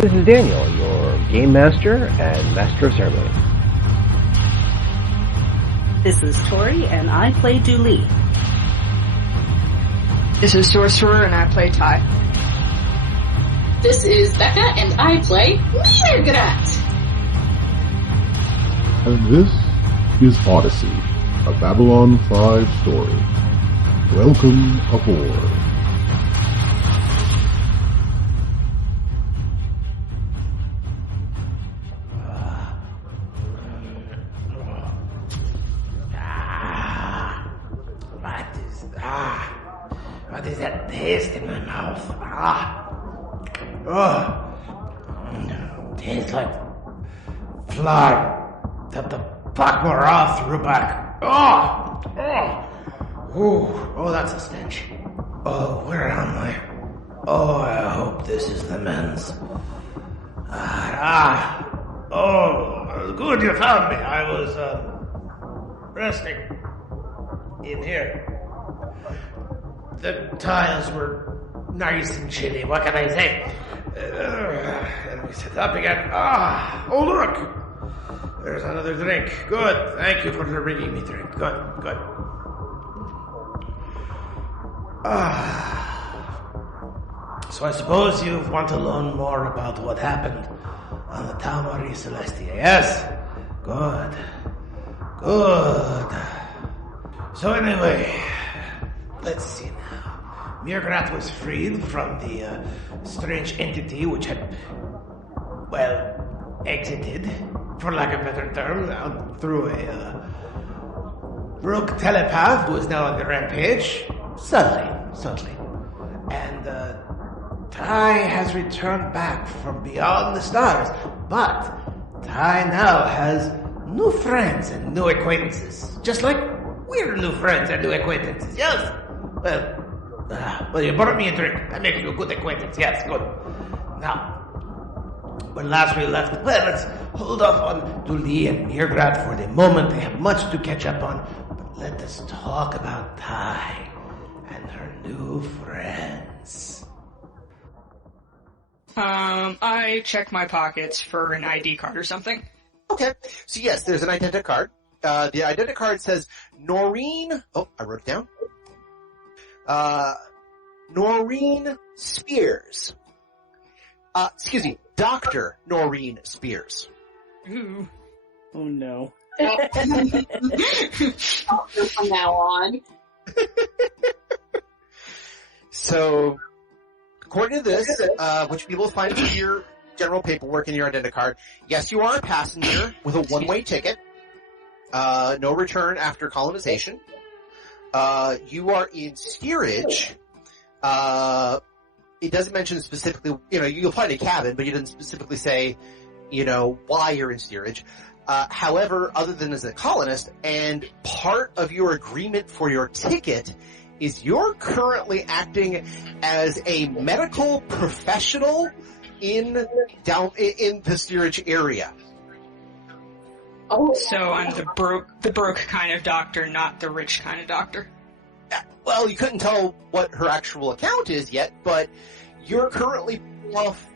This is Daniel, your Game Master and Master of Ceremony. This is Tori, and I play Dooley. This is Sorcerer, and I play Ty. This is Becca, and I play mrrr'grr'rat. And this is Odyssey, a Babylon 5 story. Welcome aboard. What is that taste in my mouth? Tastes like flour that the pak'ma'ra threw back. That's a stench. Oh, where am I? Oh, I hope this is the men's. Good you found me. I was, resting in here. The tiles were nice and chilly. What can I say? Let me sit up again. Oh, look. There's another drink. Good. Thank you for bringing me drink. Good. So I suppose you want to learn more about what happened on the TauMarie Celestia, yes? Good. So anyway, let's see now. mrrr'grr'rat was freed from the strange entity which had, exited, for lack of a better term, out through a rogue telepath who is now on the rampage, subtly. And Ty has returned back from beyond the stars, but Ty now has new friends and new acquaintances, just like we're new friends and new acquaintances, yes? Well, you brought me a drink. That makes you a good acquaintance. Yes, good. Now, when last we left, let's hold off on Dooley and mrrr'grr'rat for the moment. They have much to catch up on. But let us talk about Ty and her new friends. I check my pockets for an ID card or something. Okay. So yes, there's an identity card. The identity card says Noreen. Oh, I wrote it down. Noreen Spears. Dr. Noreen Spears. Ooh. Oh no. From now on. So, according to this, which you will find in your general paperwork in your identity card, yes, you are a passenger with a one-way ticket. No return after colonization. You are in steerage. It doesn't mention specifically, you'll find a cabin, but it doesn't specifically say, why you're in steerage. However, other than as a colonist, and part of your agreement for your ticket is you're currently acting as a medical professional in the steerage area. Oh, So I'm the broke kind of doctor, not the rich kind of doctor. Well, you couldn't tell what her actual account is yet, but you're currently off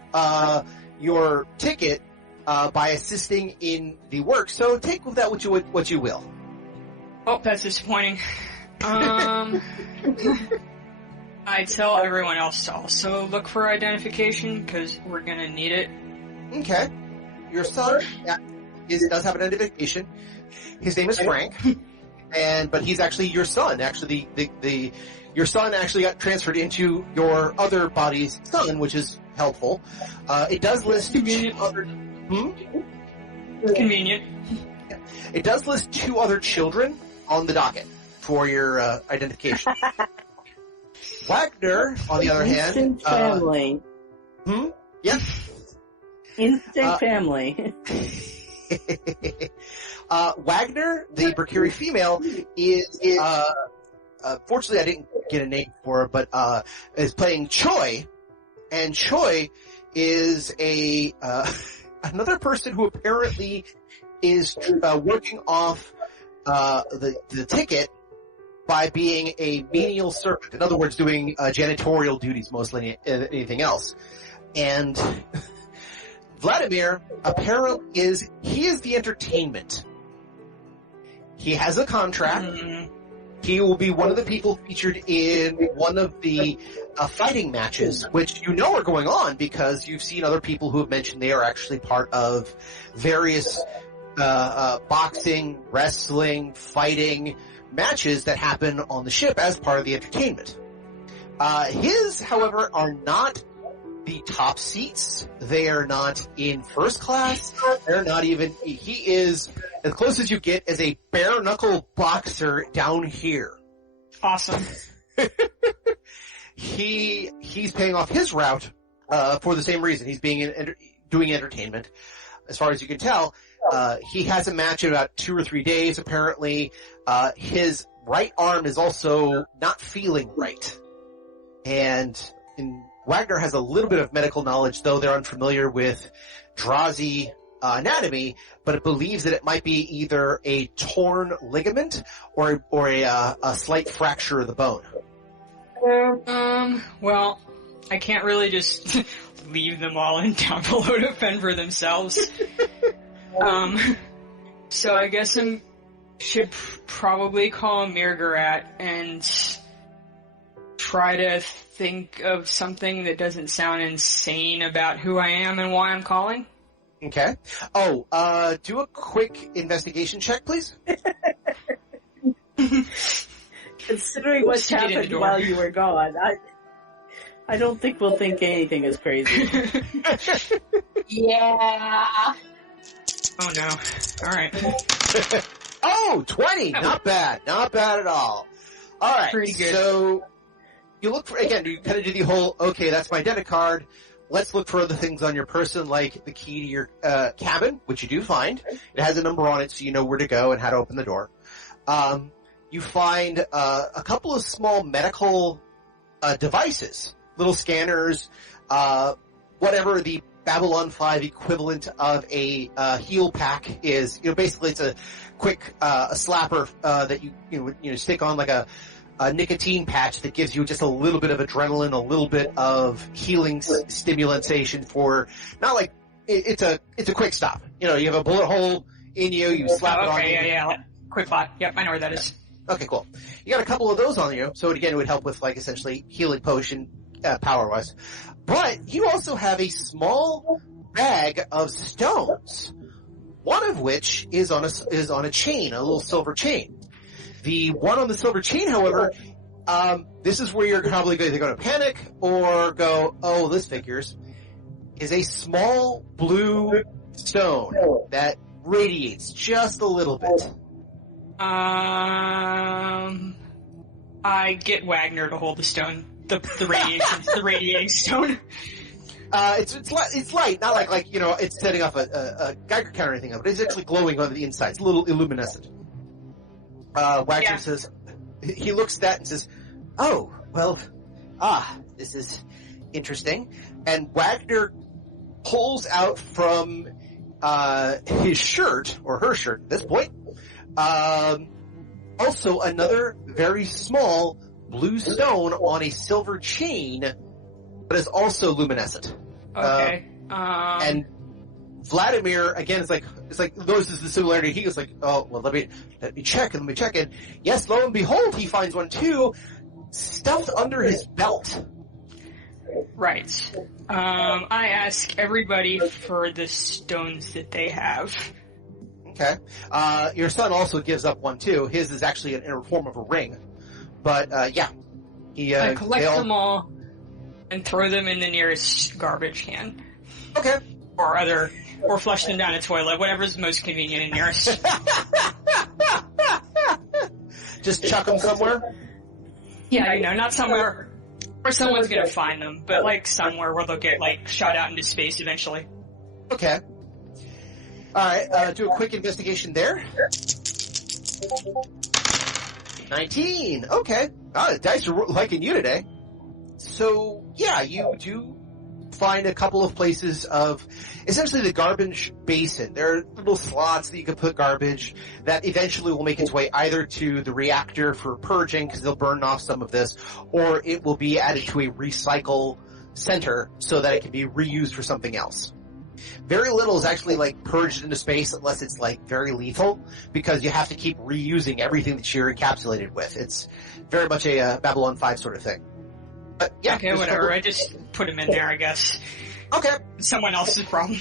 your ticket by assisting in the work. So take with that what you will. Oh, that's disappointing. I tell everyone else to also look for identification, because we're gonna need it. Okay. Your son does have an identification. His name is Frank. But he's actually your son. Actually, your son actually got transferred into your other body's son, which is helpful. It does list Convenient. two other. Convenient. It does list two other children on the docket for your identification. Wagner, on the other hand, Instant family. Yeah. Instant family. Wagner, the Mercury female, is fortunately I didn't get a name for her, but is playing Choi, and Choi is another person who apparently is working off the ticket by being a menial servant. In other words, doing janitorial duties mostly anything else. And Vladimir apparently is the entertainment. He has a contract. He will be one of the people featured in one of the fighting matches, which you know are going on because you've seen other people who have mentioned they are actually part of various boxing, wrestling, fighting matches that happen on the ship as part of the entertainment. His, however, are not the top seats. They are not in first class. They're not even, he is as close as you get as a bare knuckle boxer down here. Awesome. He's paying off his route, for the same reason. He's doing entertainment. As far as you can tell, he has a match in about 2 or 3 days, apparently. His right arm is also not feeling right. And Wagner has a little bit of medical knowledge, though they're unfamiliar with Drazi anatomy, but it believes that it might be either a torn ligament or a slight fracture of the bone. Well, I can't really just leave them all in down below to fend for themselves. So I guess I should probably call mrr'r'grr'rat and try to think of something that doesn't sound insane about who I am and why I'm calling. Okay. Oh, do a quick investigation check, please. Considering what's Just to get in the happened door. while you were gone, I don't think we'll think anything is crazy. Yeah. Oh no. Alright. Oh, 20! Not bad. Not bad at all. Alright. Pretty good. So, you look for, again, you kind of do the whole, okay, that's my debit card. Let's look for other things on your person, like the key to your cabin, which you do find. It has a number on it, so you know where to go and how to open the door. You find a couple of small medical devices, little scanners, whatever the Babylon 5 equivalent of a heal pack is. You know, basically it's a quick a slapper that you stick on like a nicotine patch that gives you just a little bit of adrenaline, a little bit of healing stimulation for, not like, it's a quick stop. You know, you have a bullet hole in you, you slap it on you. Yeah. Quick plot. Yep, I know where that is. Okay, cool. You got a couple of those on you, so again, it would help with, like, essentially healing potion, power-wise. But you also have a small bag of stones, one of which is on a chain, a little silver chain. The one on the silver chain, however, this is where you're probably either going to panic or go, oh, this figures, is a small blue stone that radiates just a little bit. I get Wagner to hold the stone, the radiating stone. It's light, not like you know, it's setting off a Geiger counter or anything, but it's actually glowing on the inside. It's a little illuminescent. Wagner says, he looks at that and says, oh, well, this is interesting. And Wagner pulls out from his shirt, or her shirt at this point, also another very small blue stone on a silver chain, but is also luminescent. Okay. And Vladimir, again, it's like, notices the similarity. He goes like, oh, well, let me check, and yes, lo and behold, he finds one too, stuffed under his belt. Right. I ask everybody for the stones that they have. Okay. Your son also gives up one too. His is actually in a form of a ring. But, yeah. I collect them all and throw them in the nearest garbage can. Okay. Or flush them down a toilet, whatever's most convenient and nearest. Just chuck them somewhere? Yeah, you know, not somewhere where someone's gonna find them, but like somewhere where they'll get like shot out into space eventually. Okay. Alright, do a quick investigation there. 19! Okay. The dice are liking you today. So, yeah, you do find a couple of places of essentially the garbage basin. There are little slots that you can put garbage that eventually will make its way either to the reactor for purging, because they'll burn off some of this, or it will be added to a recycle center so that it can be reused for something else. Very little is actually like purged into space unless it's like very lethal, because you have to keep reusing everything that you're encapsulated with. It's very much a Babylon 5 sort of thing. But yeah. Okay, whatever. I just put him in there, I guess. Okay. Someone else's problem.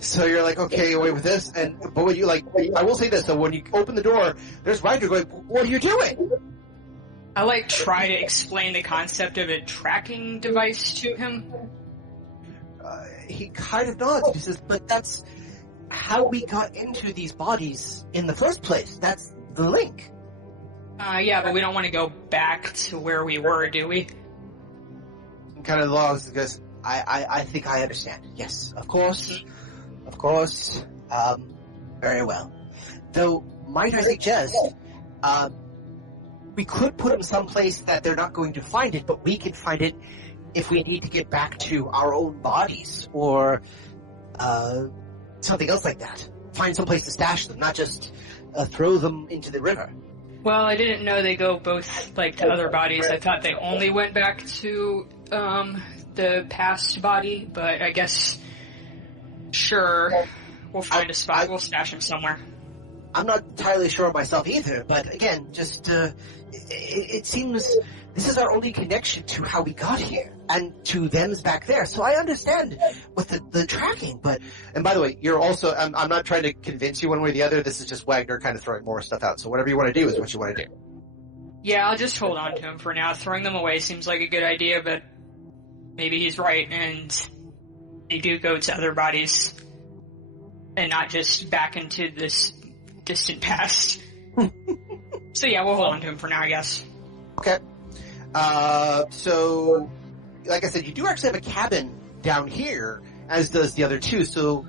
So you're like, okay, away with this, but when you like, I will say this, so when you open the door, there's Ryder going, what are you doing? I like try to explain the concept of a tracking device to him. He kind of nods. He says, but that's how we got into these bodies in the first place. That's the link. Yeah, but we don't want to go back to where we were, do we? Kind of logs because I think I understand. Yes, of course. Of course. Very well. Though, might I suggest, we could put them someplace that they're not going to find it, but we can find it if we need to get back to our own bodies, or, something else like that. Find someplace to stash them, not just, throw them into the river. Well, I didn't know they go both, like, to other bodies. I thought they only went back to, the past body, but I guess, sure, we'll find a spot, we'll stash them somewhere. I'm not entirely sure myself either, but again, just, it seems this is our only connection to how we got here, and to them's back there, so I understand with the tracking, and by the way, you're also, I'm not trying to convince you one way or the other, this is just Wagner kind of throwing more stuff out, so whatever you want to do is what you want to do. Yeah, I'll just hold on to him for now. Throwing them away seems like a good idea, but maybe he's right, and they do go to other bodies, and not just back into this distant past. So yeah, we'll hold on to him for now, I guess. Okay. So, like I said, you do actually have a cabin down here, as does the other two, so,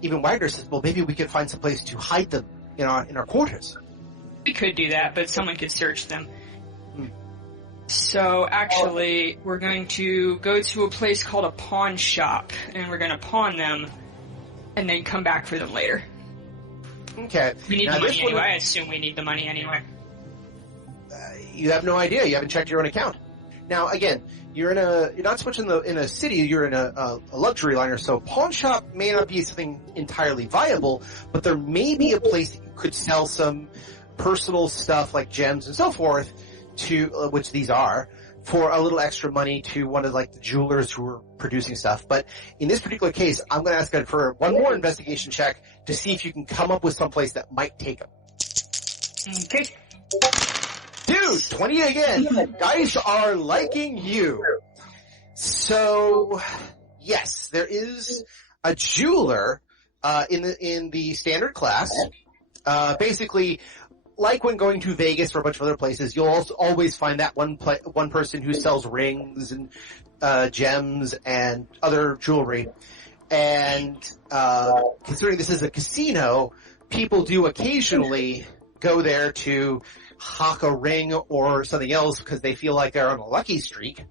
even Wagner says, well, maybe we could find some place to hide them in our quarters. We could do that, but someone could search them. So, actually, we're going to go to a place called a pawn shop, and we're going to pawn them, and then come back for them later. Okay. We need the money anyway. I assume we need the money anyway. You have no idea. You haven't checked your own account. Now, again, you're not so much in a city, you're in a luxury liner, so pawn shop may not be something entirely viable, but there may be a place that you could sell some personal stuff like gems and so forth to, which these are, for a little extra money to one of like the jewelers who are producing stuff. But in this particular case, I'm going to ask for one more investigation check to see if you can come up with some place that might take them. Okay. Dude, 20 again. Dice are liking you. So, yes, there is a jeweler in the standard class. Basically, like when going to Vegas or a bunch of other places, you'll also always find that one person who sells rings and gems and other jewelry. And considering this is a casino, people do occasionally go there to hawk a ring or something else because they feel like they're on a lucky streak.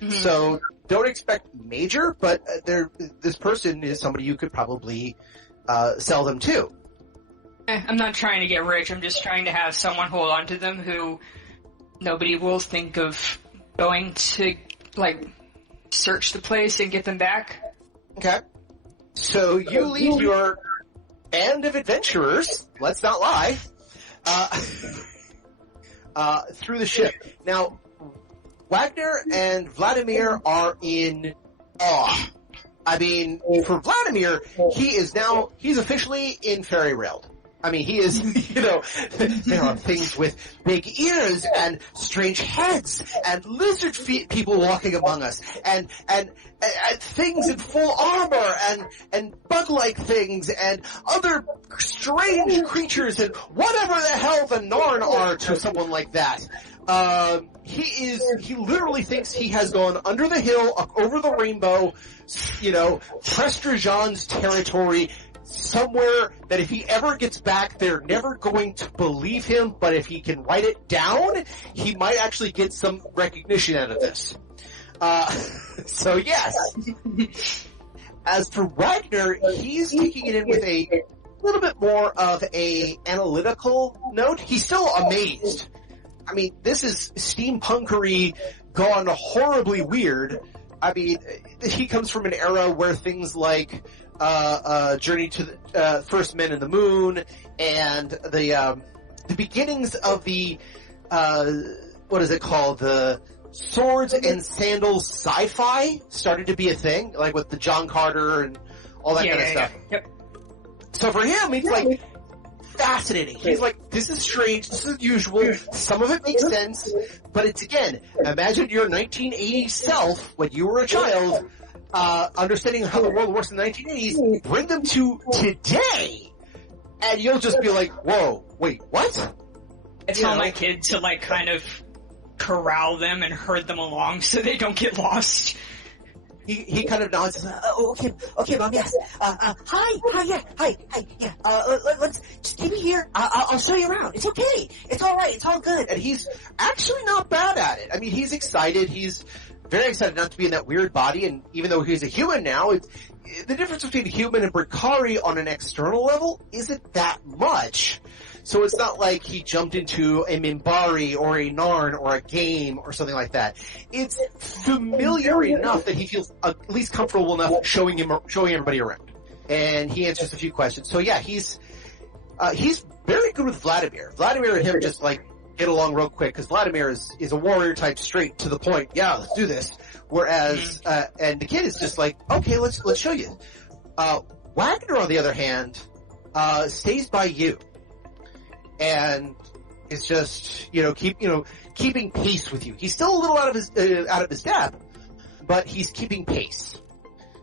Mm-hmm. So don't expect major, but this person is somebody you could probably sell them to. I'm not trying to get rich. I'm just trying to have someone hold on to them who nobody will think of going to, like, search the place and get them back. Okay. So you lead your band of adventurers, let's not lie, through the ship. Now, Wagner and Vladimir are in awe. I mean, for Vladimir, he's officially in fairy railed. I mean, he is, there are things with big ears and strange heads and lizard people walking among us and things in full armor and bug-like things and other strange creatures and whatever the hell the Narn are to someone like that. He literally thinks he has gone under the hill, up over the rainbow, Prester Jean's territory, somewhere that if he ever gets back, they're never going to believe him, but if he can write it down, he might actually get some recognition out of this. So yes. As for Wagner, he's taking it in with a little bit more of a analytical note. He's still amazed. I mean, this is steampunkery gone horribly weird. I mean, he comes from an era where things like Journey to the First Men in the Moon and the beginnings of the what is it called? The swords and sandals sci-fi started to be a thing, like with the John Carter and all that kind of stuff. Yep. So for him, it's like fascinating. He's like, this is strange, this is unusual, some of it makes sense, but it's, again, imagine your 1980s self when you were a child, understanding how the world works in the 1980s, bring them to today, and you'll just be like, whoa, wait, what? I tell my kids to, like, kind of corral them and herd them along so they don't get lost. He kind of nods. Okay, Mom, yes. Hi, yeah. Let's just keep me here. I'll show you around. It's okay. It's all right. It's all good. And he's actually not bad at it. I mean, he's excited. He's very excited not to be in that weird body. And even though he's a human now, the difference between human and Brikari on an external level isn't that much. So it's not like he jumped into a Minbari or a Narn or a game or something like that. It's familiar enough that he feels at least comfortable enough showing everybody around. And he answers a few questions. So yeah, he's very good with Vladimir. Vladimir and him just like get along real quick because Vladimir is a warrior type, straight to the point. Yeah, let's do this. Whereas and the kid is just like, okay, let's show you. Wagner, on the other hand, stays by you. And it's just, keeping pace with you. He's still a little out of his depth, but he's keeping pace.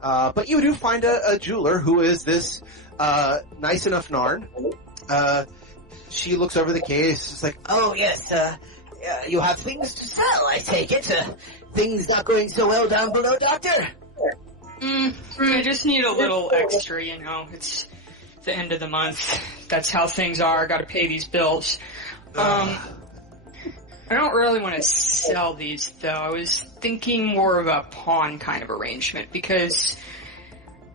But you do find a jeweler who is this, nice enough Narn. She looks over the case. It's like, oh yes, you have things to sell, I take it. Things not going so well down below, Doctor? I just need a little extra, it's the end of the month. That's how things are. Gotta pay these bills. I don't really want to sell these, though. I was thinking more of a pawn kind of arrangement, because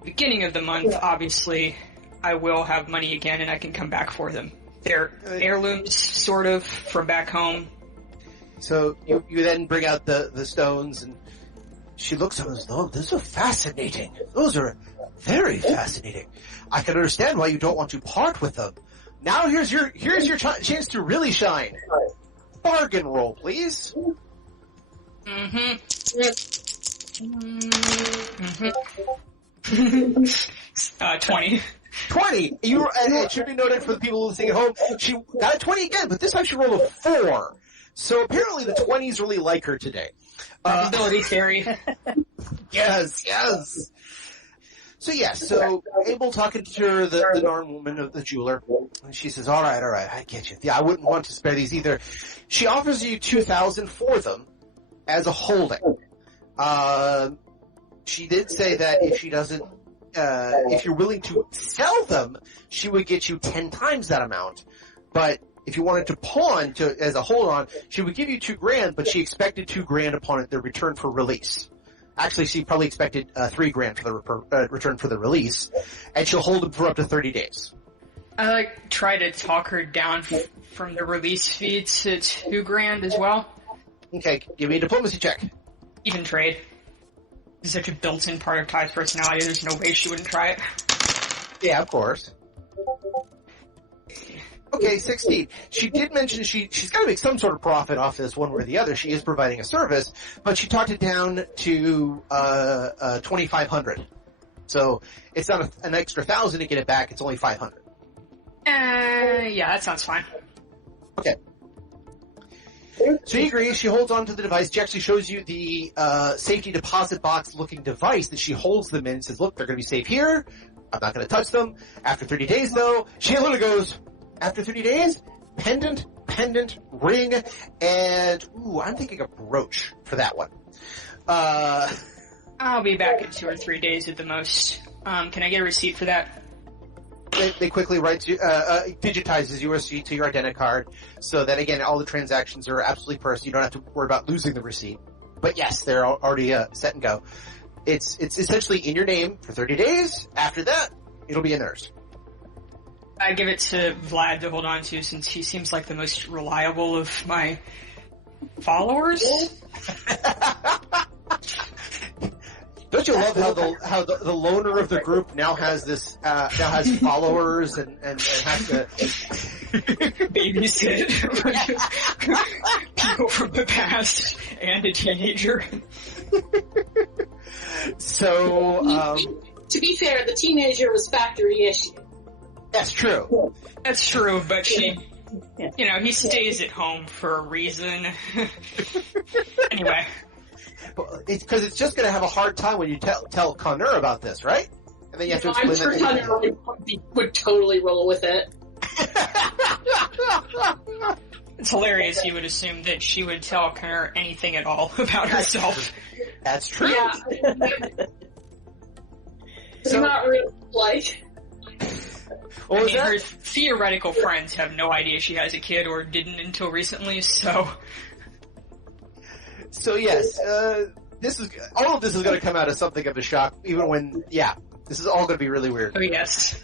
beginning of the month, obviously, I will have money again and I can come back for them. They're heirlooms, sort of, from back home. So you then bring out the stones, and she looks at us. Oh, those are fascinating. Those are very fascinating. I can understand why you don't want to part with them. Now here's your chance to really shine. Bargain roll, please. 20. 20. And it should be noted for the people listening at home. She got a 20 again, but this time she rolled a 4. So apparently the 20s really like her today. Ability theory. Yes. So Abel talking to the Narn woman of the jeweler, and she says, all right, I get you. Yeah, I wouldn't want to spare these either. She offers you 2,000 for them as a holding. She did say that if she doesn't, if you're willing to sell them, she would get you 10 times that amount. But if you wanted to pawn as a hold on, she would give you $2,000, but she expected $2,000 upon their return for release. Actually, she probably expected $3,000 for the return for the release, and she'll hold them for up to 30 days. I try to talk her down from the release fee to $2,000 as well. Okay, give me a diplomacy check. Even trade. It's such a built-in part of Ty's personality. There's no way she wouldn't try it. Yeah, of course. Okay, 16. She did mention she's got to make some sort of profit off this one way or the other. She is providing a service, but she talked it down to 2,500. So it's not an extra 1,000 to get it back. It's only 500. Yeah, that sounds fine. Okay. So he agrees. She holds on to the device. She actually shows you the safety deposit box looking device that she holds them in and says, look, they're going to be safe here. I'm not going to touch them. After 30 days, though, she literally goes, after 30 days, pendant, ring, and, I'm thinking a brooch for that one. I'll be back in 2 or 3 days at the most. Can I get a receipt for that? They quickly digitizes your receipt to your identity card, so that again, all the transactions are absolutely personal. You don't have to worry about losing the receipt. But yes, they're already set and go. It's essentially in your name for 30 days. After that, it'll be in theirs. I give it to Vlad to hold on to, since he seems like the most reliable of my Followers? Don't you love how the loner of the group now has this now has followers and has to babysit people from the past and a teenager. So, to be fair, the teenager was factory issue. that's true. That's true, but she, he stays at home for a reason. Anyway. It's because it's just going to have a hard time when you tell Connor about this, right? And then you have to explain I'm sure Connor would totally roll with it. It's hilarious. You would assume that she would tell Connor anything at all about herself. That's true. Yeah. So not really like. Her theoretical friends have no idea she has a kid or didn't until recently, so. So yes, all of this is going to come out as something of a shock, even when, this is all going to be really weird. Oh yes.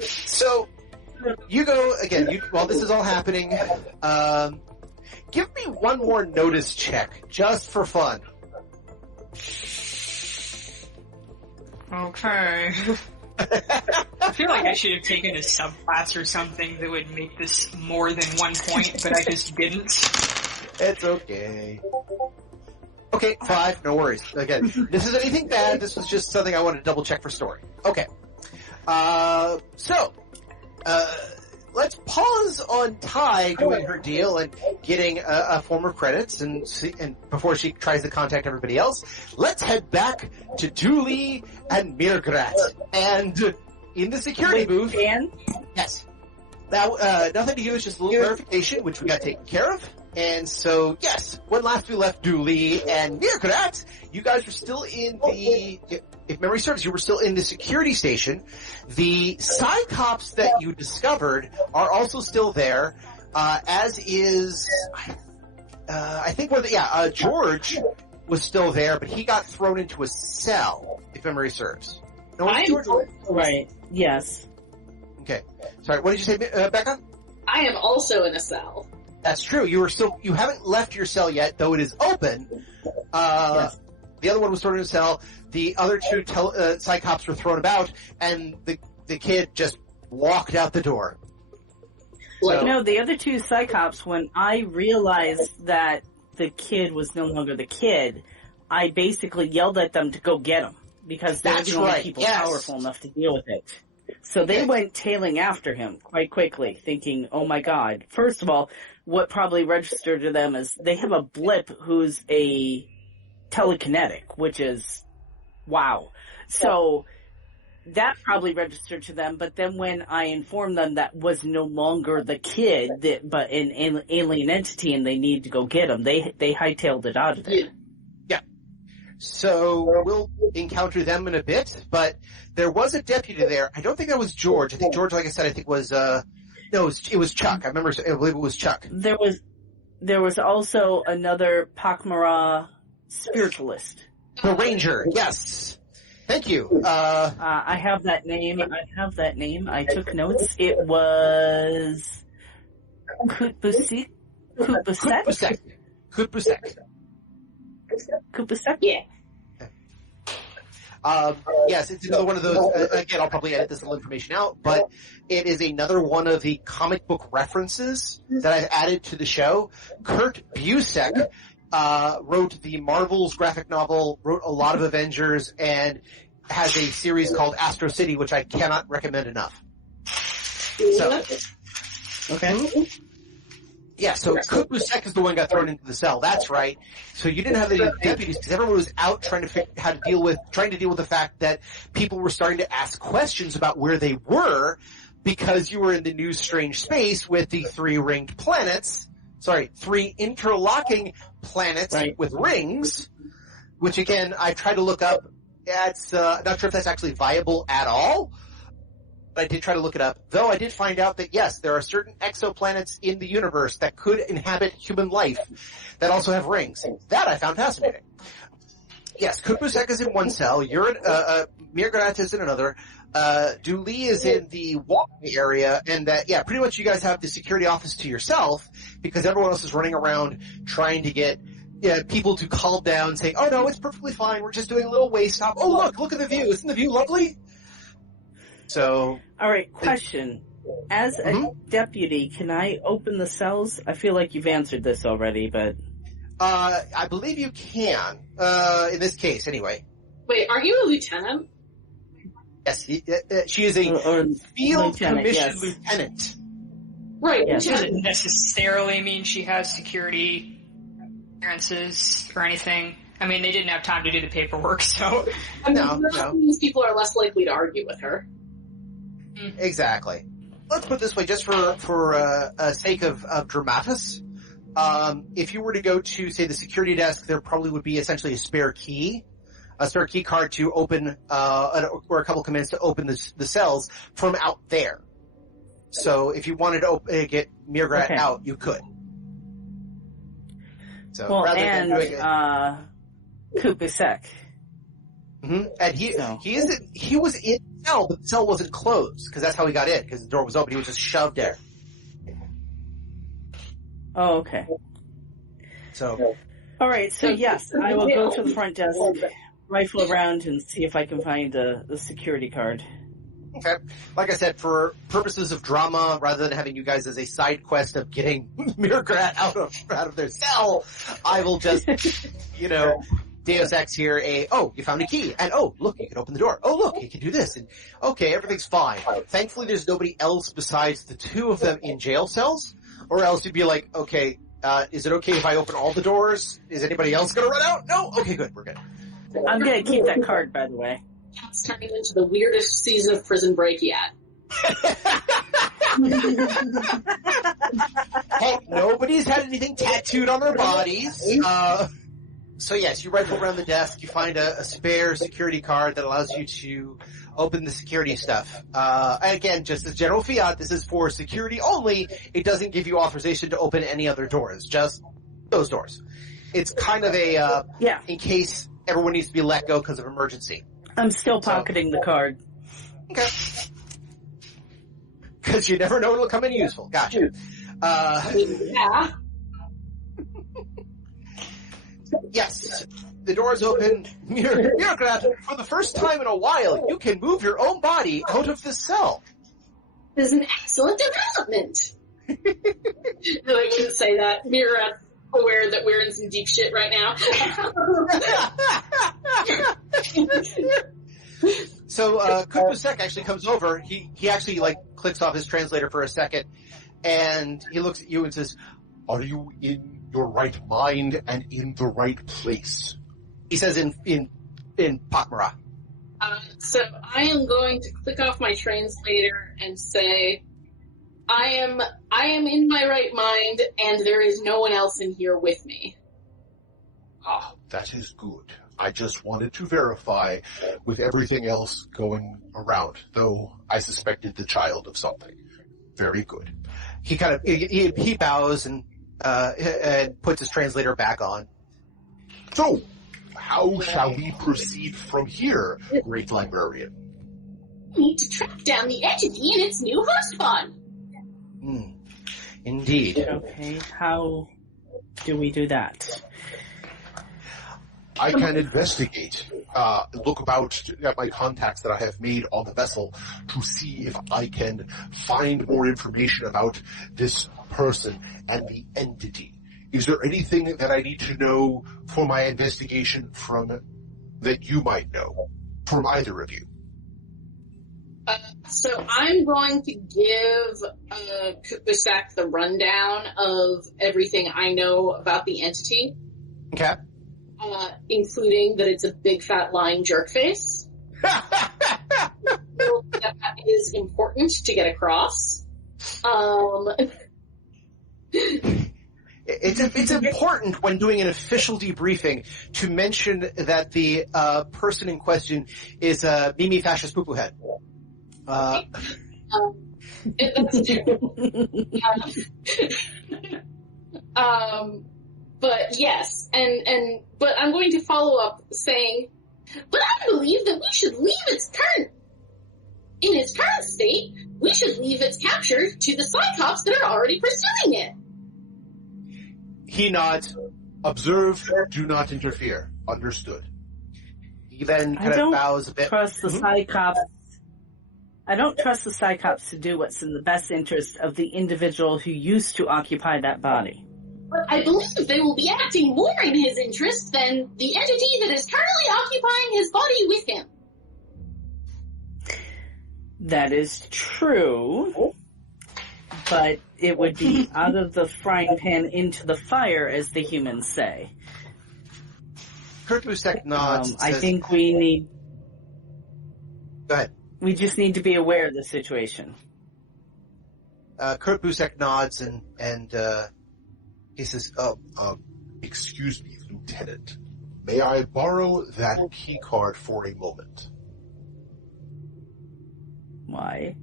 So, you go, again, while this is all happening, give me one more notice check, just for fun. Okay. I feel like I should have taken a subclass or something that would make this more than 1 point, but I just didn't. It's okay. Okay, 5, no worries. Again, this isn't anything bad, this was just something I wanted to double check for story. Okay. Let's pause on Ty doing her deal and getting a form of credits, and before she tries to contact everybody else, let's head back to Dooley and mrr'grr'rat. And in the security booth... Yes. Now, nothing to use, just a little clarification, which we got taken care of. And so, yes, when last we left Dooley and mrr'grr'rat, you guys were still in the, if memory serves, you were still in the security station. The Psy-Cops that you discovered are also still there, as is, I think George was still there, but he got thrown into a cell, if memory serves. No, George? Right, yes. Okay. Sorry, what did you say, Becca? I am also in a cell. That's true. You haven't left your cell yet, though it is open. Yes. The other one was thrown in a cell. The other two Psy-Cops were thrown about, and the kid just walked out the door. No, the other two Psy-Cops, when I realized that the kid was no longer the kid, I basically yelled at them to go get him, because they're the only people powerful enough to deal with it. So they went tailing after him quite quickly, thinking, oh my god. First of all, what probably registered to them is they have a blip who's a telekinetic, which is, wow. So that probably registered to them, but then when I informed them that was no longer the kid, but an alien entity and they need to go get him, they hightailed it out of there. Yeah. So we'll encounter them in a bit, but there was a deputy there. I don't think that was George. I think George, like I said, was, no, it was Chuck. I believe it was Chuck. There was also another pak'ma'ra spiritualist. The Ranger, yes. Thank you. I have that name. I took notes. It was Kutbusek? Kutbusek? Yeah. Yes, it's another one of those, again, I'll probably edit this little information out, but it is another one of the comic book references that I've added to the show. Kurt Busiek wrote the Marvel's graphic novel, wrote a lot of Avengers, and has a series called Astro City, which I cannot recommend enough. So, okay. Yeah, so Kurt Busiek is the one who got thrown into the cell. That's right. So you didn't have any deputies because everyone was out trying to figure how to deal with the fact that people were starting to ask questions about where they were because you were in the new strange space with the three interlocking planets with rings, which again, I tried to look up. It's not sure if that's actually viable at all. But I did try to look it up, though I did find out that yes, there are certain exoplanets in the universe that could inhabit human life that also have rings. That I found fascinating. Yes, Kutbusek is in one cell, mrr'grr'rat is in another. Dooley is in the walkway area, and that, yeah, pretty much you guys have the security office to yourself because everyone else is running around trying to get people to calm down, saying, "Oh no, it's perfectly fine. We're just doing a little way stop. Oh look at the view. Isn't the view lovely?" So, all right. Question: as a deputy, can I open the cells? I feel like you've answered this already, but I believe you can. In this case, anyway. Wait, are you a lieutenant? Yes, she is a field commissioned lieutenant. Right. It doesn't necessarily mean she has security clearances or anything. I mean, they didn't have time to do the paperwork, so... No. These people are less likely to argue with her. Exactly. Let's put it this way, just for sake of dramatis. If you were to go to, say, the security desk, there probably would be essentially a spare key card to open, or a couple commands to open the cells from out there. So if you wanted to get mrr'grr'rat out, you could. So rather than doing Kupusek. And he was in the cell, but the cell wasn't closed because that's how he got in. Because the door was open, he was just shoved there. Oh, okay. So, all right. So yes, I will go to the front desk, rifle around, and see if I can find the security card. Okay. Like I said, for purposes of drama, rather than having you guys as a side quest of getting mrr'grr'rat out of their cell, I will just, Deus Ex here, you found a key, and look, you can open the door. Oh, look, you can do this, and okay, everything's fine. Thankfully, there's nobody else besides the two of them in jail cells, or else you'd be like, okay, is it okay if I open all the doors? Is anybody else gonna run out? No? Okay, good, we're good. I'm gonna keep that card, by the way. It's turning into the weirdest season of Prison Break yet. Hey, nobody's had anything tattooed on their bodies. So yes, you rifle around the desk, you find a spare security card that allows you to open the security stuff. And again, just as general fiat, this is for security only. It doesn't give you authorization to open any other doors, just those doors. It's kind of a, in case everyone needs to be let go because of emergency. I'm still pocketing the card. Okay. Because you never know it'll come in useful. Gotcha. Yeah. Yes. The door's open. mrr'grr'rat, for the first time in a while, you can move your own body out of the cell. This is an excellent development. No, I wouldn't say that. mrr'grr'rat's aware that we're in some deep shit right now. So, Kupusek actually comes over. He actually, clicks off his translator for a second, and he looks at you and says, "Are you in your right mind and in the right place?" He says in pak'ma'ra. So I am going to click off my translator and say, I am in my right mind, and there is no one else in here with me. Ah, that is good. I just wanted to verify with everything else going around, though I suspected the child of something. Very good. He kind of he bows and puts his translator back on. So, how shall we proceed from here, great librarian? We need to track down the entity and its new host pod. Indeed. Okay, how do we do that? I can investigate, look about at my contacts that I have made on the vessel to see if I can find more information about this person and the entity. Is there anything that I need to know for my investigation that you might know from either of you? So I'm going to give Kupusek the rundown of everything I know about the entity. Okay. Including that it's a big fat lying jerk face. That is important to get across. It's important when doing an official debriefing to mention that the person in question is Mimi Fascist Poo Poo Head. That's true. But yes, but I'm going to follow up saying, but I believe that we should leave its turn. in its current state, we should leave its capture to the Cyclops that are already pursuing it. He nods. Observe, do not interfere. Understood. He then kind of bows a bit. Trust the Cyclops. I don't trust the Cyclops to do what's in the best interest of the individual who used to occupy that body. But I believe they will be acting more in his interest than the entity that is currently occupying his body with him. That is true, but it would be out of the frying pan into the fire, as the humans say. Kurt Busek nods. I think we need... Go ahead. We just need to be aware of the situation. Kurt Busek nods and he says, excuse me, Lieutenant. May I borrow that key card for a moment? Why?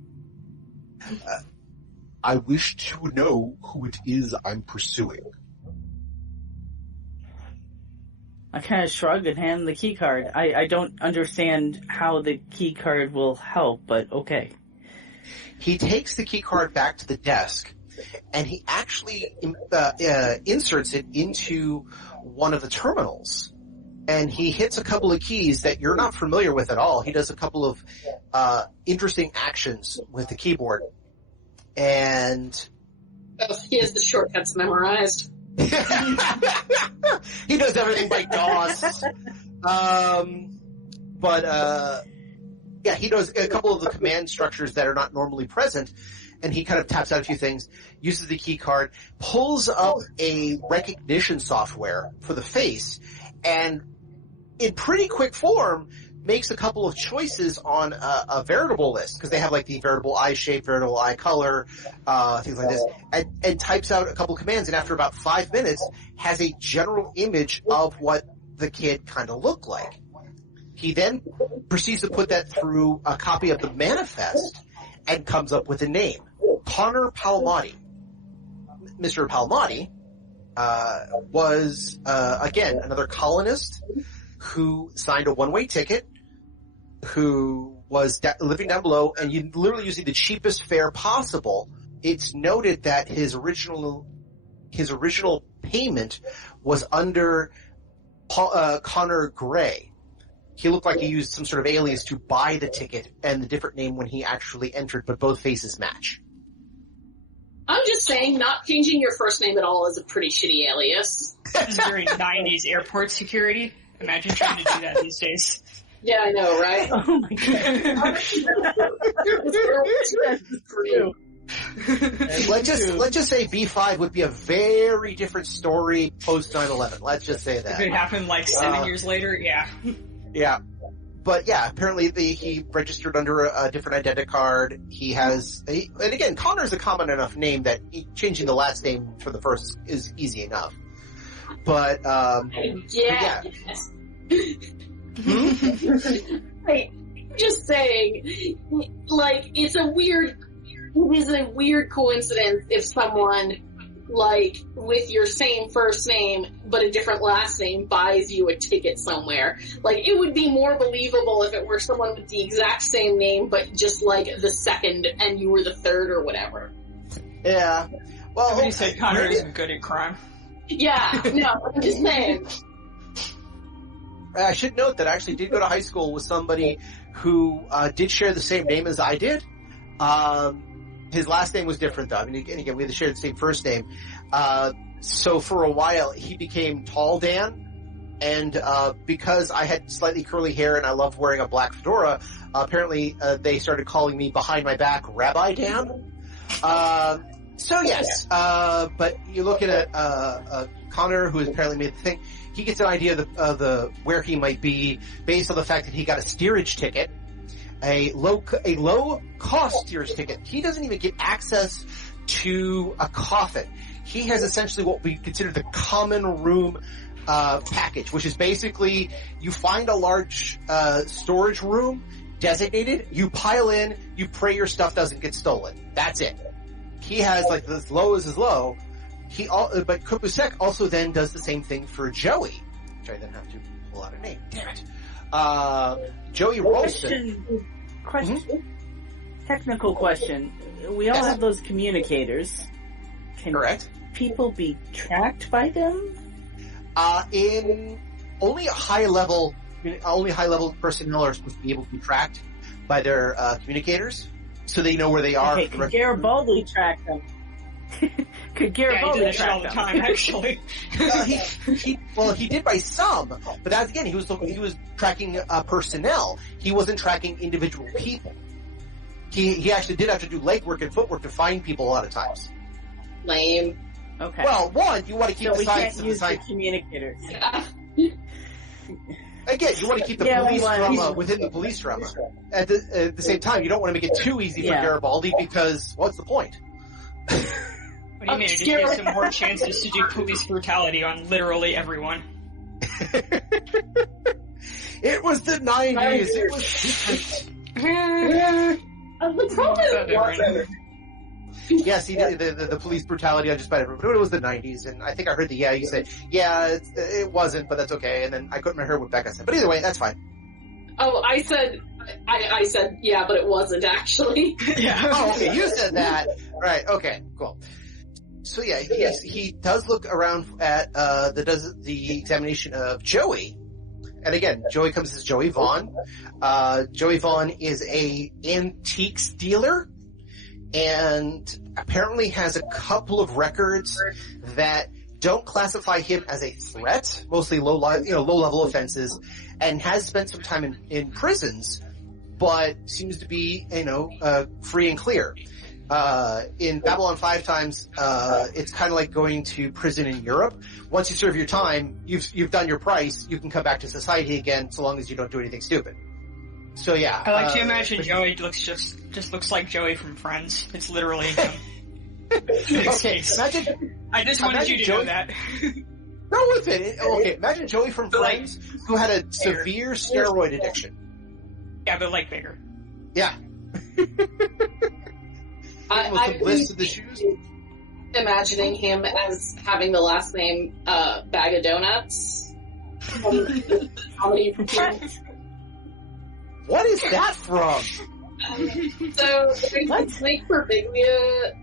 I wish to know who it is I'm pursuing. I kind of shrug and hand the key card. I don't understand how the key card will help, but okay. He takes the key card back to the desk, and he actually inserts it into one of the terminals. And he hits a couple of keys that you're not familiar with at all. He does a couple of interesting actions with the keyboard. And he has the shortcuts memorized. He does everything by DOS. Yeah, he does a couple of the command structures that are not normally present, and he kind of taps out a few things, uses the key card, pulls up a recognition software for the face, and in pretty quick form makes a couple of choices on a variable list, because they have like the variable eye shape, variable eye color, things like this, and types out a couple of commands, and after about 5 minutes has a general image of what the kid kind of looked like. He then proceeds to put that through a copy of the manifest and comes up with a name. Connor Palmati. Mr. Palmati was, again, another colonist who signed a one-way ticket, who was living down below, and literally using the cheapest fare possible. It's noted that his original payment was under Connor Gray. He looked like he used some sort of alias to buy the ticket and the different name when he actually entered, but both faces match. I'm just saying, not changing your first name at all is a pretty shitty alias. During 90s airport security. Imagine trying to do that these days. Yeah, I know, right? Oh my god. Let's just say B5 would be a very different story post 9/11. Let's just say that. If it happened like 7 years later, yeah. Yeah. But yeah, apparently he registered under a different identity card. And again, Connor is a common enough name that changing the last name for the first is easy enough. But, yeah. I'm just saying, like, it is a weird coincidence if someone, like, with your same first name, but a different last name, buys you a ticket somewhere. Like, it would be more believable if it were someone with the exact same name, but just, like, the second, and you were the third or whatever. Yeah. Well, somebody said Connor isn't good at crime. Yeah, no, I'm just saying. I should note that I actually did go to high school with somebody who did share the same name as I did. His last name was different, though. I mean, again, we had shared the same first name. So for a while, he became Tall Dan. And because I had slightly curly hair and I loved wearing a black fedora, apparently they started calling me behind my back Rabbi Dan. So yes, but you're looking at Connor, who has apparently made the thing. He gets an idea of the where he might be based on the fact that he got a steerage ticket, a low cost steerage ticket. He doesn't even get access to a coffin. He has essentially what we consider the common room package, which is basically you find a large storage room designated, you pile in, you pray your stuff doesn't get stolen. That's it. He has like as low as his low. But Kupusek also then does the same thing for Joey, which I then have to pull out a name. Damn it. Joey Rolston. Question. technical question. We all have those communicators. Can Correct. people be tracked by them? In only high level personnel are supposed to be able to be tracked by their communicators, so they know where they are. Okay, could Garibaldi track them? Could Garibaldi he did track all the them? time, actually. He did by some, but that's again, he was tracking personnel. He wasn't tracking individual people. He actually did have to do legwork and footwork to find people a lot of times. Lame. Okay. Well, one, you want to keep so the we science can't to the use the science. communicators. Again, you want to keep the police drama within the police drama. At the same time, you don't want to make it too easy for Garibaldi because what's the point? What do you mean? It just gives them more chances to do police brutality on literally everyone. It was the 90s. It was different. The problem wasn't. Yes, he did the police brutality on just about everyone. But it was the 90s, and I think I heard you said, it wasn't, but that's okay. And then I couldn't remember what Becca said. But either way, that's fine. Oh, I said, yeah, but it wasn't actually. Yeah. Oh, okay, you said that. Right, okay, cool. So yeah, he does look around at the examination of Joey. And again, Joey comes as Joey Vaughn. Joey Vaughn is a antiques dealer, and apparently has a couple of records that don't classify him as a threat, mostly low-level offenses, and has spent some time in prisons, but seems to be, free and clear. In Babylon 5 times, it's kind of like going to prison in Europe. Once you serve your time, you've done your price, you can come back to society again, so long as you don't do anything stupid. So yeah. I like to imagine Joey just looks like Joey from Friends. It's literally him. Okay, I just wanted you to know that. No, with it. Okay, imagine Joey from Friends who had a severe steroid addiction. Yeah, but like bigger. Yeah. I'm list of the shoes. Imagining him as having the last name Bag of Donuts. What is that from? So, Mike Birbiglia,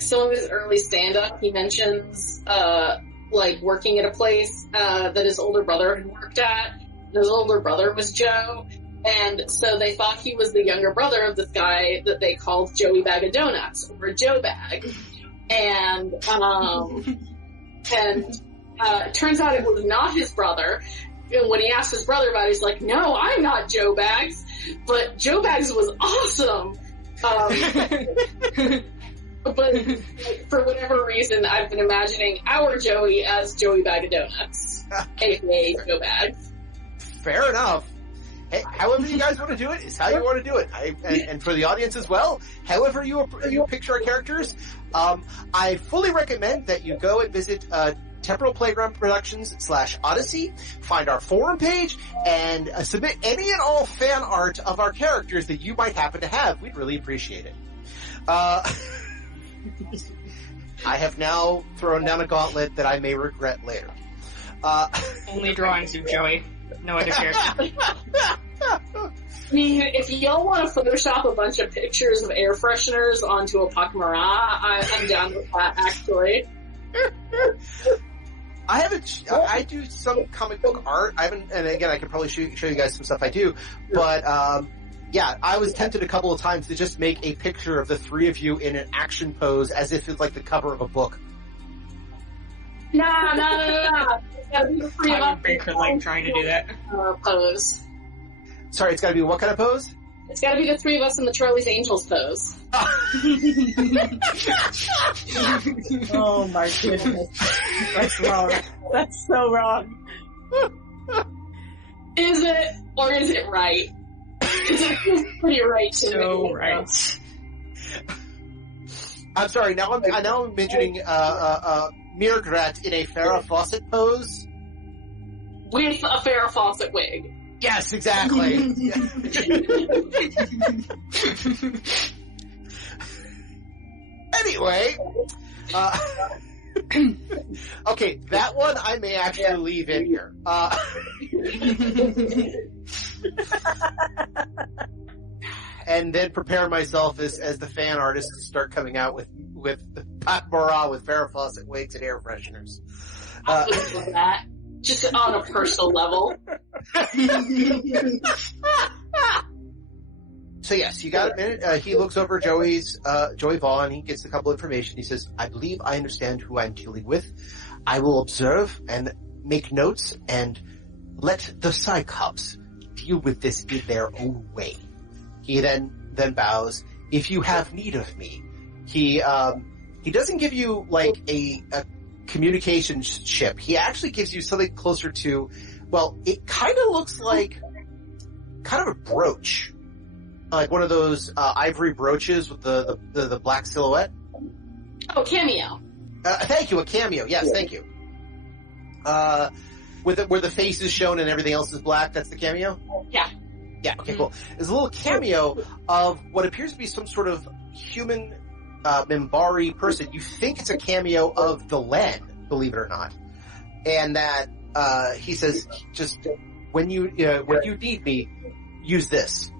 some of his early stand-up, he mentions, working at a place, that his older brother had worked at. His older brother was Joe, and so they thought he was the younger brother of this guy that they called Joey Bag of Donuts, or Joe Bag. And, it turns out it was not his brother. And when he asked his brother about it, he's like, no, I'm not Joe Bags. But Joe Bags was awesome. But for whatever reason, I've been imagining our Joey as Joey Bag of Donuts, a.k.a. Joe Bags. Fair enough. Hey, however you guys want to do it is how you want to do it. And for the audience as well, however you picture our characters, I fully recommend that you go and visit Temporal Playground Productions /Odyssey, find our forum page, and submit any and all fan art of our characters that you might happen to have. We'd really appreciate it. I have now thrown down a gauntlet that I may regret later. Only drawings of Joey. No other character. I mean, if y'all want to Photoshop a bunch of pictures of air fresheners onto a pak'ma'ra, I'm down with that, actually. I do some comic book art. I haven't, and again, I could probably show you guys some stuff I do. But I was tempted a couple of times to just make a picture of the three of you in an action pose, as if it's like the cover of a book. No. It's gotta be the three of us. Baker trying to do that. Pose. Sorry, it's got to be what kind of pose? It's gotta be the three of us in the Charlie's Angels pose. Oh my goodness. That's wrong. That's so wrong. Is it, or is it right? It's pretty right to me. So right. I'm sorry, now I'm imagining mrr'grr'rat in a Farrah Fawcett pose. With a Farrah Fawcett wig. Yes, exactly. Anyway, okay, that one I may actually leave in here. and then prepare myself as the fan artist to start coming out with pak'ma'ra with Farrah Fawcett wigs and air fresheners. I would love that. Just on a personal level. So yes, you got a minute. He looks over Joey Vaughn. He gets a couple information. He says, I believe I understand who I'm dealing with. I will observe and make notes and let the Psychops deal with this in their own way. He then bows. If you have need of me, he doesn't give you like a communication chip. He actually gives you something closer to, well, it kind of looks like kind of a brooch. Like one of those ivory brooches with the black silhouette. Oh, cameo. Thank you, a cameo. Yes, thank you. Where the face is shown and everything else is black, that's the cameo? Yeah. Yeah, okay, cool. There's a little cameo of what appears to be some sort of human Mimbari person. You think it's a cameo of the Len, believe it or not. And that he says, just when you need me, use this.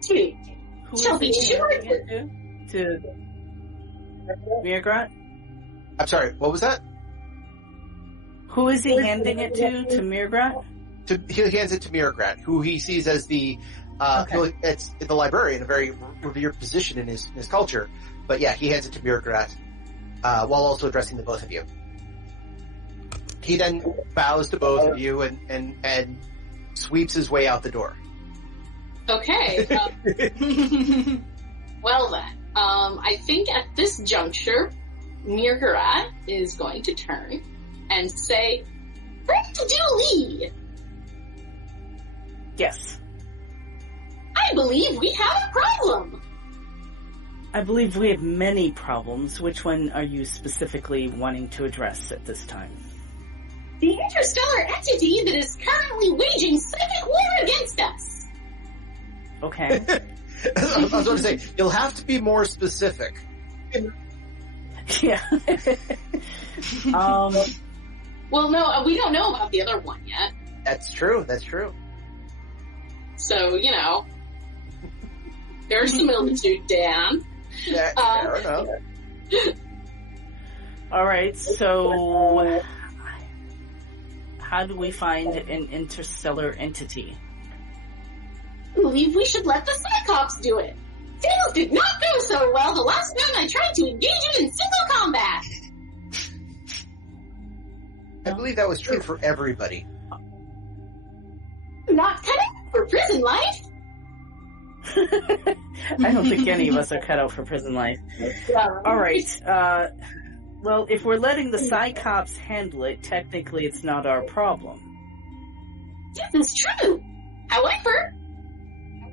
Sweet. Who is he handing it to mrr'grr'rat? I'm sorry, what was that? Who is he handing it to mrr'grr'rat? He hands it to mrr'grr'rat, who he sees as the it's the librarian, a very revered position in his culture. But yeah, he hands it to mrr'grr'rat, while also addressing the both of you. He then bows to both of you and sweeps his way out the door. Okay. Well then, I think at this juncture, mrr'grr'rat is going to turn and say, "Bring to Julie." Yes. I believe we have a problem. I believe we have many problems. Which one are you specifically wanting to address at this time? The interstellar entity that is currently waging psychic war against us. Okay. I was going to say, you'll have to be more specific. Yeah. Well, no, we don't know about the other one yet. That's true. So, there's similitude, Dan. Yeah, fair enough. Alright, so how do we find an interstellar entity? I believe we should let the Cyclops do it. Things did not go so well the last time I tried to engage it in single combat. I believe that was true for everybody. Not cut out for prison life. I don't think any of us are cut out for prison life. Alright, well, if we're letting the Cyclops handle it, technically it's not our problem. This is true. However,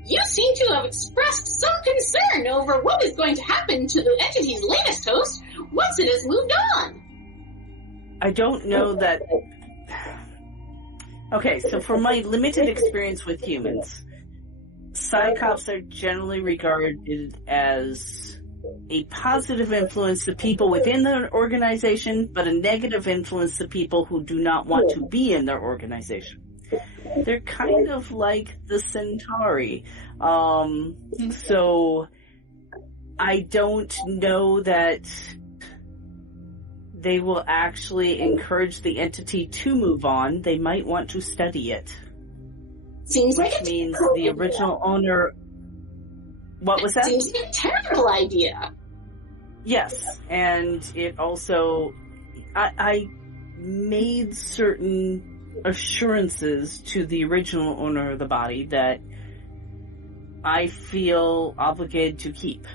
you seem to have expressed some concern over what is going to happen to the entity's latest host once it has moved on. I don't know that... Okay, so from my limited experience with humans, Cyclops are generally regarded as a positive influence to people within their organization, but a negative influence to people who do not want to be in their organization. They're kind of like the Centauri. So I don't know that they will actually encourage the entity to move on. They might want to study it. Seems like which means the original owner... What was that? Seems like a terrible idea. Yes, and it also... I made certain assurances to the original owner of the body that I feel obligated to keep.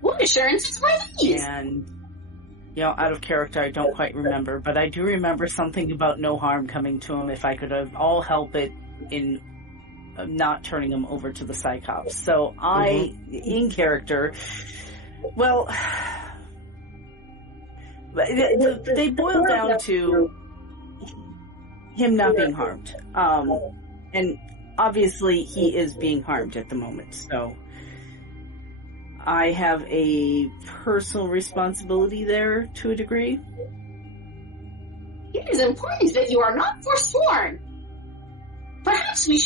What assurances were these? And, out of character, I don't quite remember, but I do remember something about no harm coming to him if I could have all help it in not turning him over to the Cyclops. So in character, well, they boil down to him not being harmed. And obviously he is being harmed at the moment, so I have a personal responsibility there to a degree. It is important that you are not forsworn. Perhaps we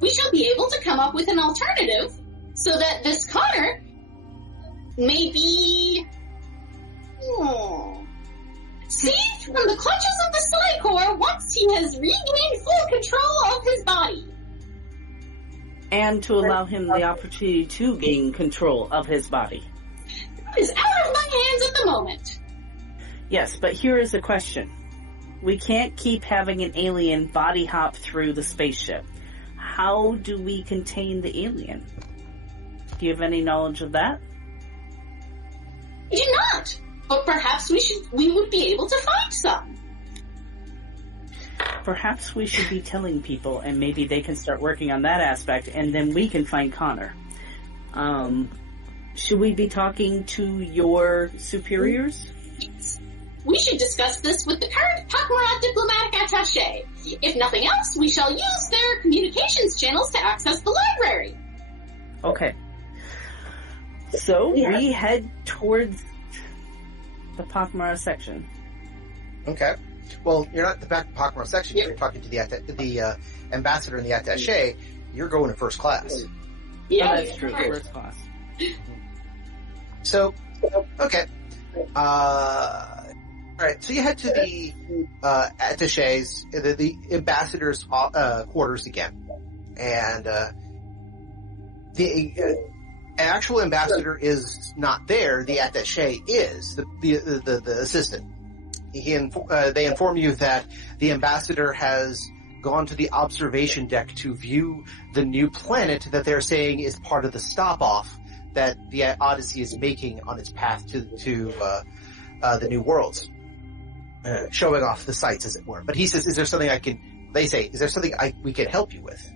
we shall be able to come up with an alternative so that this Connor may be saved from the clutches of the Psy-Corps once he has regained full control of his body. And to allow him the opportunity to gain control of his body. That is out of my hands at the moment. Yes, but here is the question. We can't keep having an alien body hop through the spaceship. How do we contain the alien? Do you have any knowledge of that? I do not. But perhaps we would be able to find some. Perhaps we should be telling people, and maybe they can start working on that aspect, and then we can find Connor. Should we be talking to your superiors? Yes. We should discuss this with the current pak'ma'ra diplomatic attaché. If nothing else, we shall use their communications channels to access the library. Okay. So, we head towards the pak'ma'ra section. Okay. Well, you're not at the back of the pak'ma'ra section. You're talking to the ambassador and the attaché. You're going to first class. Yeah, that's true. First class. So, okay. Alright, so you head to the attaché's, the ambassador's quarters again. And the actual ambassador is not there. The attaché is, the assistant. They inform you that the ambassador has gone to the observation deck to view the new planet that they're saying is part of the stop-off that the Odyssey is making on its path to the new worlds. Showing off the sights, as it were. But he says, is there something we can help you with?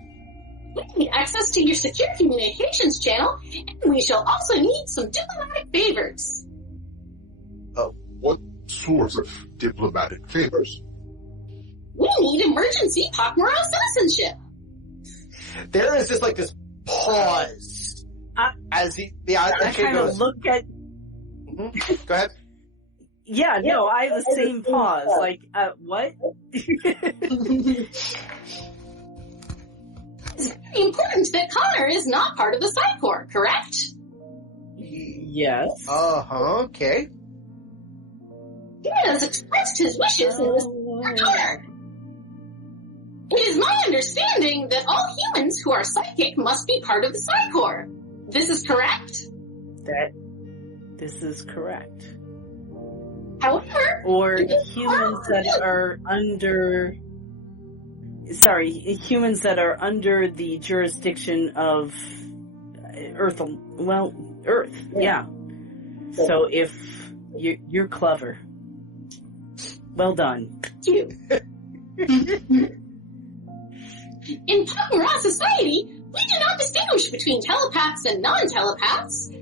We need access to your secure communications channel, and we shall also need some diplomatic favors. Oh, what sorts of diplomatic favors? We need emergency pak'ma'ra citizenship. There is just like this pause as the I kind of look at... Mm-hmm. Go ahead. Yeah, no, I have the same pause. Like, what? It's very important that Connor is not part of the Psy-Corps, correct? Yes. Okay. He has expressed his wishes in this Connor. It is my understanding that all humans who are psychic must be part of the Psy-Corps. This is correct? This is correct. However... Or humans that are under... Sorry, humans that are under the jurisdiction of Earth. Well, Earth, yeah. So if you're clever. Well done. Thank you. In pak'ma'ra society, we do not distinguish between telepaths and non-telepaths.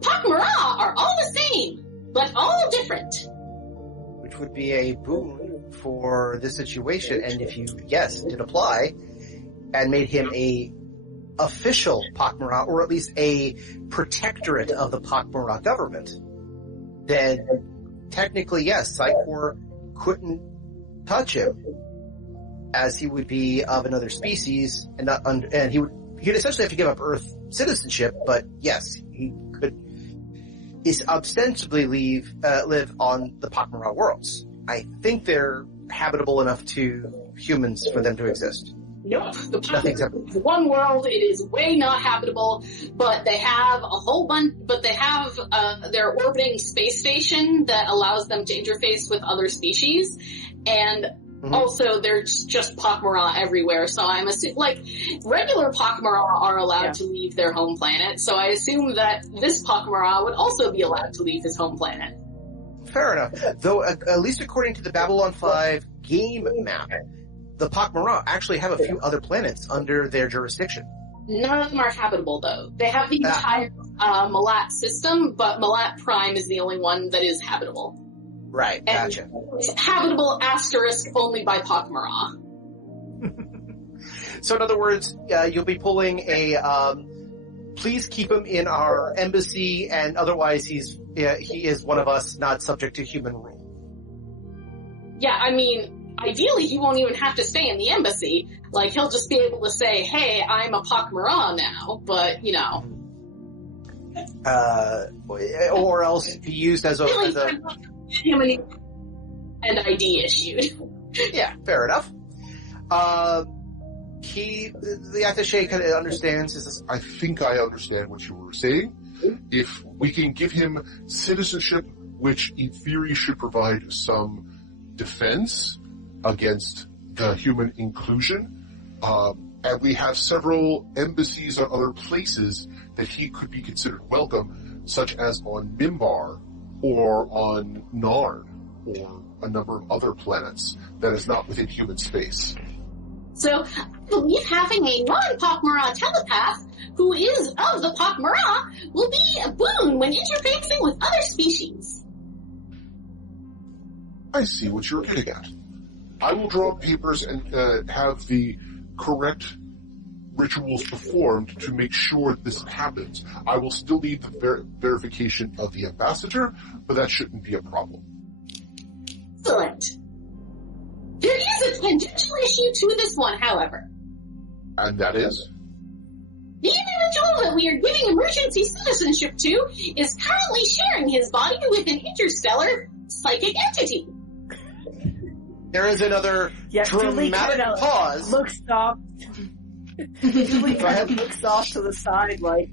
Pak'ma'ra are all the same, but all different. Which would be a boon for this situation, and if you, did apply, and made him a official pak'ma'ra, or at least a protectorate of the pak'ma'ra government, then technically, yes, Psy-Corps couldn't touch him, as he would be of another species, and not and he'd essentially have to give up Earth citizenship, but yes, he could ostensibly live on the pak'ma'ra worlds. I think they're habitable enough to humans for them to exist. Nope. One world, it is way not habitable, but they have a whole bunch, their orbiting space station that allows them to interface with other species, and also there's just pak'ma'ra everywhere, so I'm assuming, regular pak'ma'ra are allowed to leave their home planet, so I assume that this pak'ma'ra would also be allowed to leave his home planet. Fair enough. Though, at least according to the Babylon 5 game map, the pak'ma'ra actually have a few other planets under their jurisdiction. None of them are habitable, though. They have the entire Malat system, but Malat Prime is the only one that is habitable. Right, gotcha. And it's habitable asterisk only by pak'ma'ra. So in other words, you'll be pulling a, please keep him in our embassy, and otherwise he is one of us, not subject to human rule. Yeah, I mean, ideally he won't even have to stay in the embassy. Like, he'll just be able to say, hey, I'm a pak'ma'ra now, but, you know. Or else be used as a... Him an ID issued. Yeah, fair enough. The attaché kind of understands. I think I understand what you were saying. If we can give him citizenship, which in theory should provide some defense against the human inclusion, and we have several embassies or other places that he could be considered welcome, such as on Mimbar or on Narn or a number of other planets that is not within human space. So, I believe having a non-pak'ma'ra telepath who is of the pak'ma'ra will be a boon when interfacing with other species. I see what you're getting at. I will draw up papers and have the correct rituals performed to make sure this happens. I will still need the verification of the ambassador, but that shouldn't be a problem. Excellent. There is a tangential issue to this one, however. And that is? The individual that we are giving emergency citizenship to is currently sharing his body with an interstellar psychic entity. There is another dramatic pause. Looks off. Julie kind of looks off to the side like,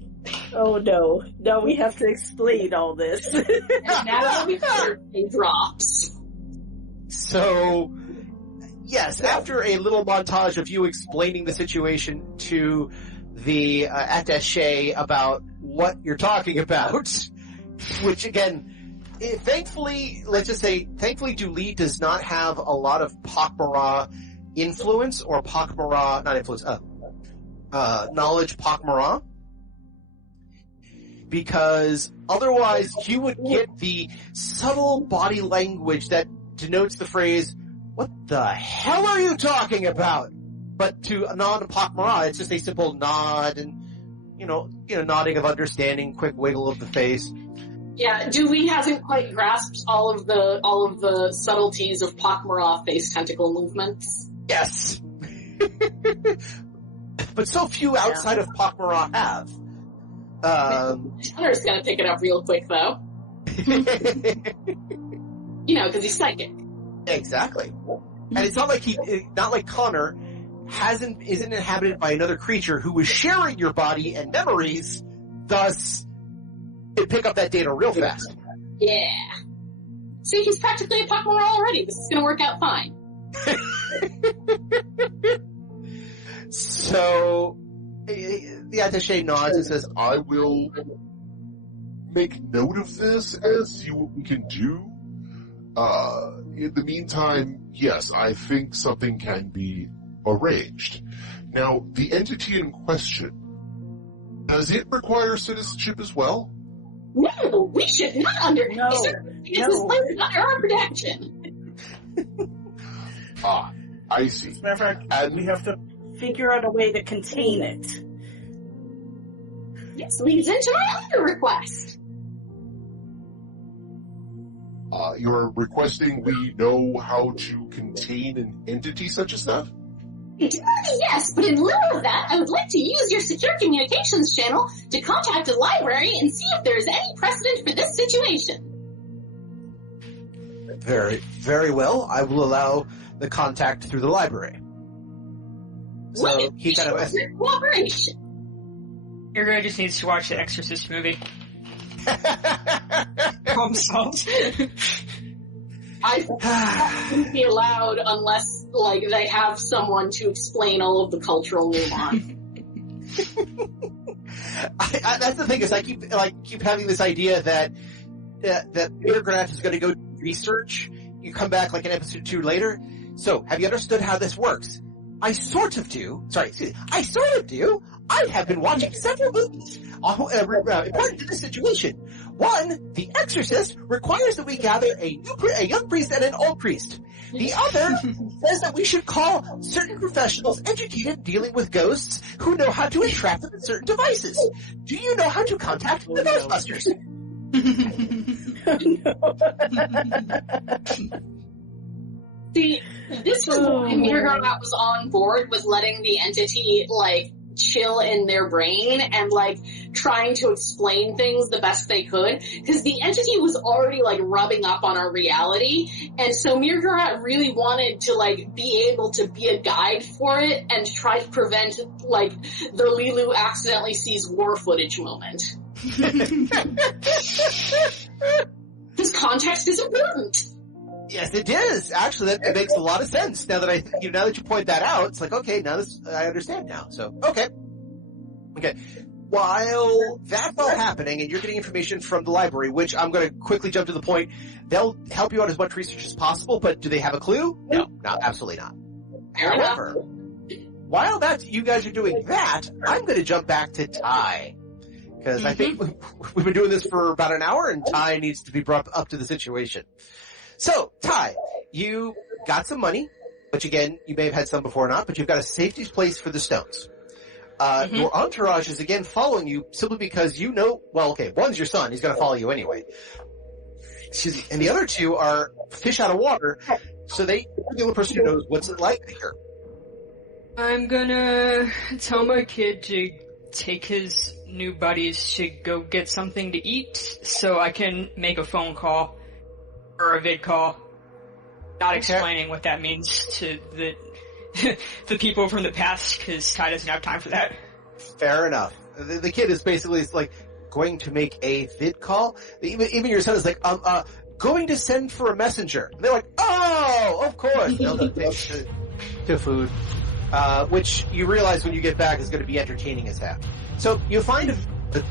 oh no, now we have to explain all this. And now it drops. So, yes, after a little montage of you explaining the situation to the attaché about what you're talking about, which again, thankfully, let's just say, Dooley does not have a lot of pak'ma'ra influence or pak'ma'ra, not influence, knowledge pak'ma'ra, because otherwise you would get the subtle body language that denotes the phrase, what the hell are you talking about? But to a non-pak'ma'ra, it's just a simple nod and, you know, nodding of understanding, quick wiggle of the face. Yeah, Dewey hasn't quite grasped all of the subtleties of pak'ma'ra face tentacle movements. Yes. But so few outside of pak'ma'ra have. Hunter's gonna pick it up real quick, though. You know, because he's psychic. Exactly. And it's not like Connor isn't inhabited by another creature who is sharing your body and memories, thus it pick up that data real fast. Yeah. See, he's practically a pak'ma'ra already. This is gonna work out fine. So, the attaché nods and says, I will make note of this and see what we can do. In the meantime, yes, I think something can be arranged. Now, the entity in question, does it require citizenship as well? No, we should not because this place is under our protection. I see. As a matter of fact, we have to figure out a way to contain it. Yes, leads into my other request. You're requesting we know how to contain an entity such as that? Yes, but in lieu of that, I would like to use your secure communications channel to contact the library and see if there is any precedent for this situation. Very, very well. I will allow the contact through the library. So he kind of cooperation. Your guy just needs to watch the Exorcist movie. Problem solved. I wouldn't be allowed unless, like, they have someone to explain all of the cultural nuance. That's the thing is I keep having this idea that mrr'grr'rat is going to go research. You come back like an episode 2 later. So, have you understood how this works? I sort of do. I sort of do. I have been watching several movies important to this situation. One, The Exorcist, requires that we gather a young priest and an old priest. The other says that we should call certain professionals educated in dealing with ghosts who know how to entrap them in certain devices. Do you know how to contact the Ghostbusters? See, this was why mrrr'grr'rat was on board with letting the entity, like, chill in their brain and, like, trying to explain things the best they could, because the entity was already, like, rubbing up on our reality, and so mrrr'grr'rat really wanted to, like, be able to be a guide for it and try to prevent, like, the Lilu accidentally sees war footage moment. This context is important. Yes, it is. Actually, that makes a lot of sense. Now that now that you point that out, it's like, okay, now I understand now. So, okay. While that's all happening and you're getting information from the library, which I'm going to quickly jump to the point, they'll help you out as much research as possible, but do they have a clue? No, absolutely not. However, while you guys are doing that, I'm going to jump back to Ty. Because I think we've been doing this for about an hour and Ty needs to be brought up to the situation. So, Ty, you got some money, which again, you may have had some before or not, but you've got a safety place for the stones. Your entourage is again following you simply because you know, well, okay, one's your son, he's gonna follow you anyway. Excuse me. And the other two are fish out of water, so you're the only person who knows what's it like here. I'm gonna tell my kid to take his new buddies to go get something to eat so I can make a phone call. Or a vid call, not explaining what that means to the people from the past, because Ty doesn't have time for that. Fair enough. The kid is basically like going to make a vid call. Even your son is like, going to send for a messenger. And they're like, oh, of course. They'll take to food, which you realize when you get back is going to be entertaining as heck. So you find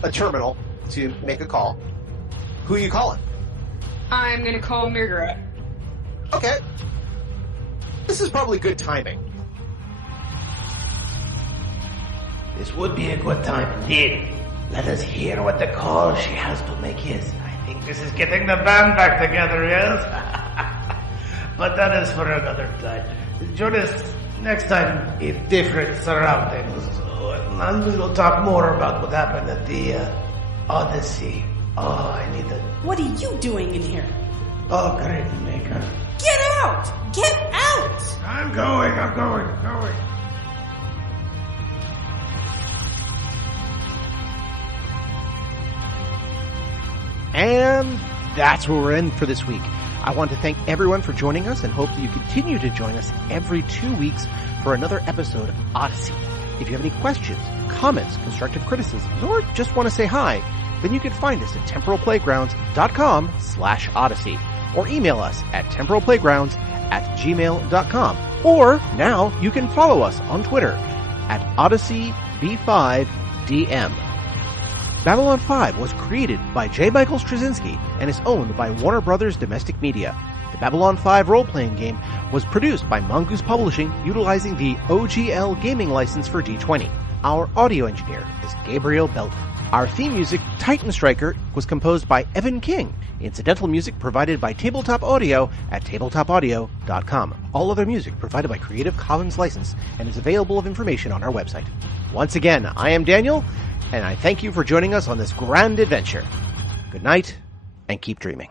a terminal to make a call. Who are you calling? I'm gonna call mrrr'grr'rat. Okay. This is probably good timing. This would be a good time indeed. Let us hear what the call she has to make is. I think this is getting the band back together, yes? But that is for another time. Join us next time in different surroundings. And we'll talk more about what happened at the Odyssey. Oh, I need to... What are you doing in here? Oh, great maker. Get out! Get out! I'm going. And that's where we're in for this week. I want to thank everyone for joining us and hope that you continue to join us every 2 weeks for another episode of Odyssey. If you have any questions, comments, constructive criticisms, or just want to say hi, then you can find us at temporalplaygrounds.com/Odyssey or email us at temporalplaygrounds@gmail.com. Or now you can follow us on Twitter at OdysseyB5DM. Babylon 5 was created by J. Michael Straczynski and is owned by Warner Brothers Domestic Media. The Babylon 5 role-playing game was produced by Mongoose Publishing utilizing the OGL gaming license for D20. Our audio engineer is Gabriel Belton. Our theme music, Titan Striker, was composed by Evan King. Incidental music provided by Tabletop Audio at tabletopaudio.com. All other music provided by Creative Commons license and is available of information on our website. Once again, I am Daniel, and I thank you for joining us on this grand adventure. Good night, and keep dreaming.